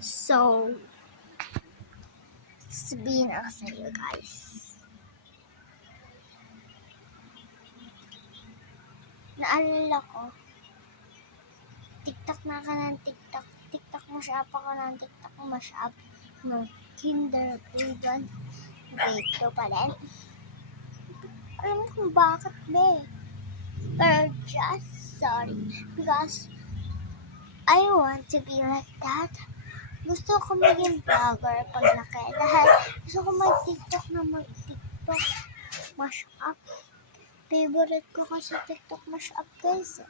So, sabihin ako sa iyo guys. Naalala ko, TikTok na ka ng TikTok. TikTok masyap ako ng TikTok masyap. No, kinder grade 1, grade 2 pa rin. Alam mo kung bakit, be. Pero just sorry. Because I want to be like that. Gusto ko maging vlogger pag laki. Dahil gusto ko mag-TikTok na mag-TikTok mash-up. Favorite ko kasi TikTok mash-up guys.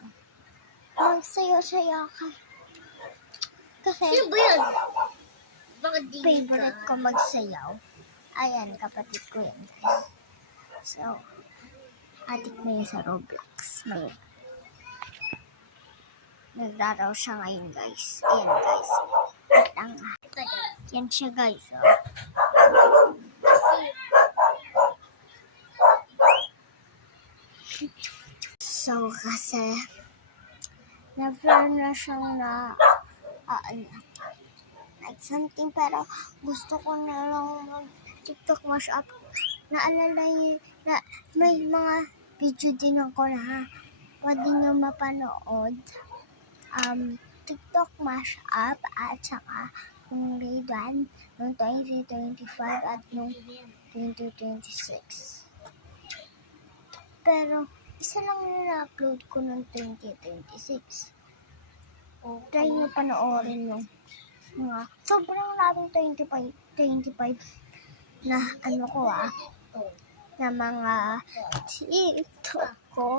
Magsayo-sayo ka. Kasi Sino ba yan? Bakit di favorite ko magsayaw. Ayan, kapatid ko yan guys. So, adik na yun sa Roblox. May naglaraw siya ngayon guys. Ayan guys. Wait lang ah. Yan siya guys. Oh. So, kasi na-plan na siyang like something, pero gusto ko na lang mag-TikTok mash-up. Naalala yun na may mga video din ako na pwede nyo mapanood. TikTok mash-up at saka yung grade 1 noong 2025 at noong 2026. Pero isa lang yung na-upload ko noong 2026. Try nyo panoorin yung mga sobrang maraming 25 na ano ko na mga TikTok ko.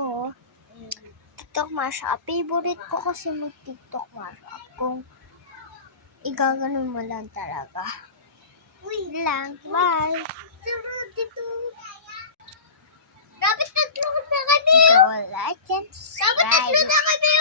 TikTok mash-up. Favorite ko kasi mag-TikTok mash-up. Kung igaganon mo lang talaga. Wait lang. Bye! Dapat tatlo na kami! Go like and Dapat tatlo subscribe. na kami!